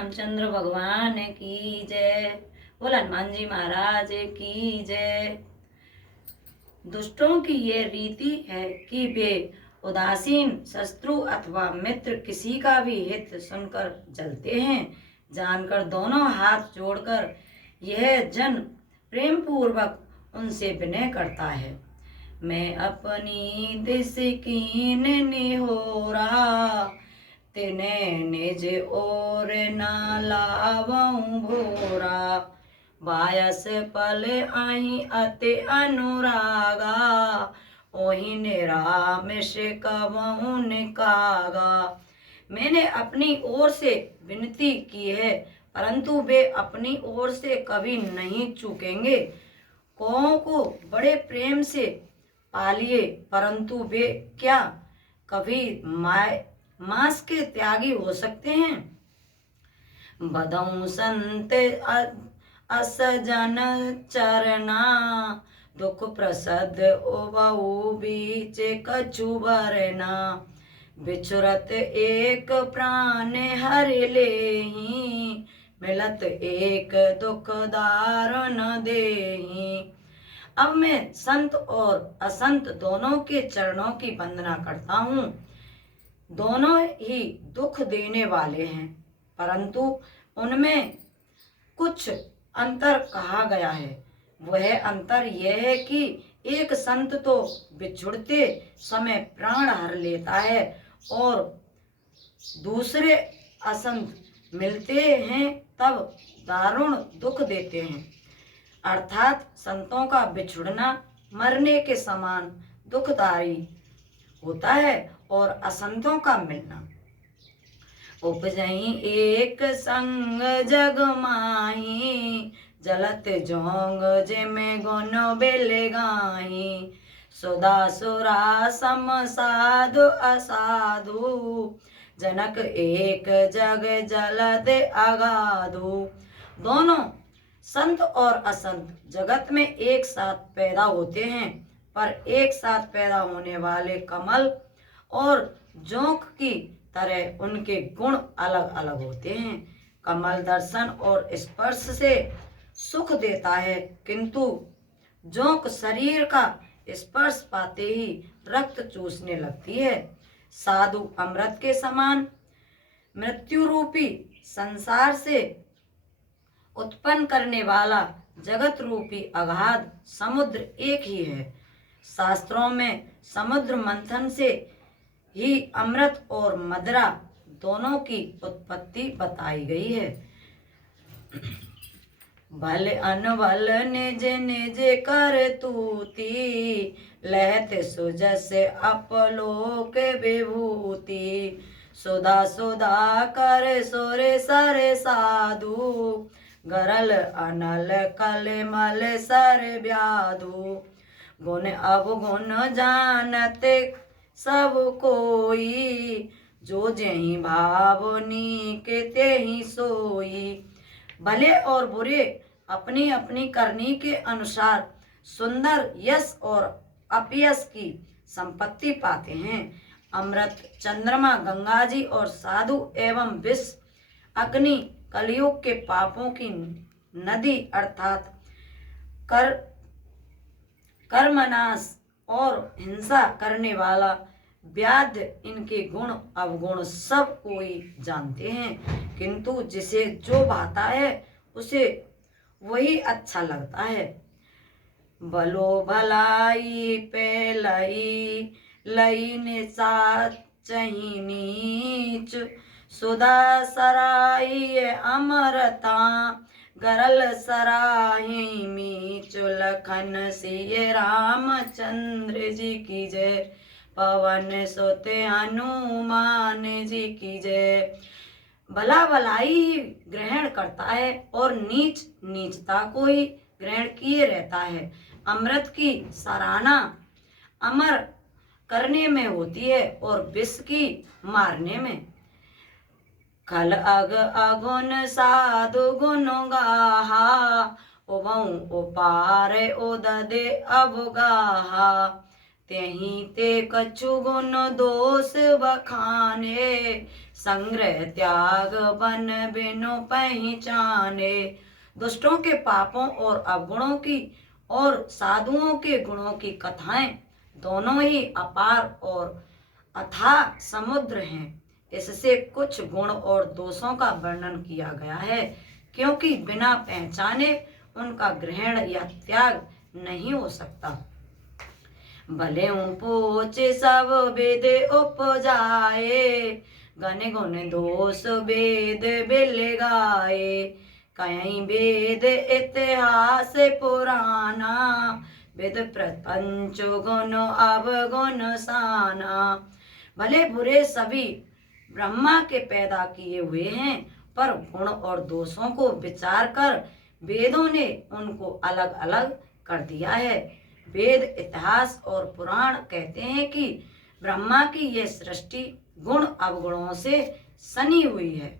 रामचंद्र भगवान की जय। बोल हनुमान जी महाराज की जय। दुष्टों की ये रीति है कि वे उदासीन शत्रु अथवा मित्र किसी का भी हित सुनकर जलते हैं। जानकर दोनों हाथ जोड़कर यह जन प्रेम पूर्वक उनसे विनय करता है। मैं अपनी दिस कीन निहोरा, तिने निज ओर न लावऊं भोरा। बायस पल आई अति अनुरागा, ओहि निरामिष कबहु निकागा। मैंने अपनी ओर से विनती की है, परंतु वे अपनी ओर से कभी नहीं चूकेंगे। कौओं को बड़े प्रेम से पालिए, परंतु वे क्या कभी मांस के त्यागी हो सकते हैं। बदऊ संत असजन चरना, दुख प्रसद उबऊ बीच कछु भरना। बिछुरत एक प्राण हरि लेहि, मिलत एक दुख दारुण देहि। अब मैं संत और असंत दोनों के चरणों की वंदना करता हूँ। दोनों ही दुख देने वाले हैं, परंतु उनमें कुछ अंतर कहा गया है। वह अंतर यह है कि एक संत तो बिछुड़ते समय प्राण हर लेता है और दूसरे असंत मिलते हैं तब दारुण दुख देते हैं। अर्थात संतों का बिछुड़ना मरने के समान दुखदायी होता है और असंतों का मिलना। उपजई एक संग जग माही, जलत जोंग जिमे गुण बिल गाही। सुधा सुरा सम साधु असाधु, जनक एक जग जलद अगाधु। दोनों संत और असंत जगत में एक साथ पैदा होते हैं, पर एक साथ पैदा होने वाले कमल और जोंक की तरह उनके गुण अलग अलग होते हैं। कमल दर्शन और स्पर्श से सुख देता है, किंतु जोंक शरीर का स्पर्श पाते ही रक्त चूसने लगती है। साधु अमृत के समान, मृत्यु रूपी संसार से उत्पन्न करने वाला जगत रूपी अगाध समुद्र एक ही है। शास्त्रों में समुद्र मंथन से ही अमृत और मदिरा दोनों की उत्पत्ति बताई गई है। भल अनबल निज निज कर तूती, लहत सुजस अपलोक विभूति। सुधा सुधा कर सुर सर साधु, गरल अनल कलमल सर व्याधु। गुण अवगुण जानत सब कोई, जो जेहि भाव नीक तेहि सोई। भले और बुरे अपनी अपनी करनी के अनुसार सुंदर यश और अपयश की संपत्ति पाते हैं। अमृत, चंद्रमा, गंगा जी और साधु एवं विष अग्नि कलयुग के पापों की नदी अर्थात कर्मनाश और हिंसा करने वाला व्याध, इनके गुण अवगुण सब कोई जानते हैं, किंतु जिसे जो भाता है उसे वही अच्छा लगता है। भलो भलाई पे लई, लई निसाच चही नीच। सुधा सराई अमरता, गरल सराही मीच। लखन सिय रामचंद्र जी की जय, पवन सुत हनुमान जी की जय। भला भलाई ही ग्रहण करता है और नीच नीचता को ही ग्रहण किए रहता है। अमृत की सराहना अमर करने में होती है और विष की मारने में। खल अग अगुन साधु गुण गाहा, उभऊ उपार उददे अवगाहा। तेहि ते कछु गुण दोष बखाने, संग्रह त्याग बन बिनु पहचाने। दुष्टों के पापों और अवगुणों की और साधुओं के गुणों की कथाएं दोनों ही अपार और अथाह समुद्र हैं। इससे कुछ गुण और दोषों का वर्णन किया गया है, क्योंकि बिना पहचाने उनका ग्रहण या त्याग नहीं हो सकता। भले पूछे सब वेद उपजाए, गण गुण दोष वेद बिल गाए। कहीं वेद इतिहास पुराना, वेद प्रपंच गुण अवगुण साना। भले बुरे सभी ब्रह्मा के पैदा किए हुए हैं, पर गुण और दोषों को विचार कर वेदों ने उनको अलग अलग कर दिया है। वेद इतिहास और पुराण कहते हैं कि ब्रह्मा की यह सृष्टि गुण अवगुणों से सनी हुई है।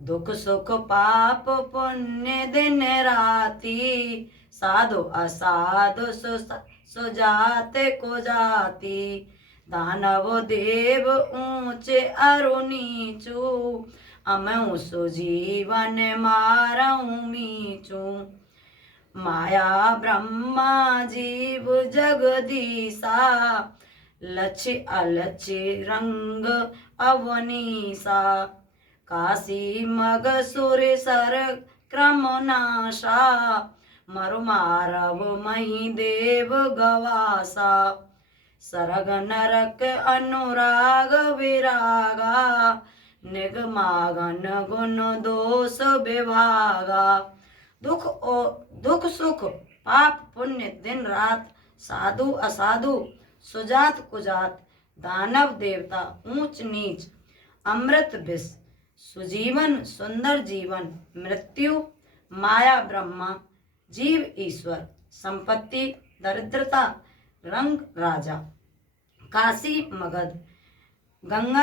दुख सुख पाप पुण्य दिन राति, साधु असाधु सुजात को जाति। दानव देव ऊंचे अरु नीचू, अमऊ सुजीवन मारऊ मीचू। माया ब्रह्मा जीव जगदीसा, लक्ष्य अलक्ष्य रंग अवनीसा। काशी मग सुर सर क्रम नाशा, मरु मारव मही देव गवासा। सरग नरक अनुराग विरागा, निगमागन गुण दोष विभागा। दुख सुख पाप पुण्य दिन रात, साधु असाधु सुजात कुजात। दानव देवता ऊंच नीच, अमृत विष, सुजीवन सुंदर जीवन, मृत्यु माया ब्रह्मा, जीव ईश्वर, संपत्ति दरिद्रता, रंग राजा। काशी मगध, गंगा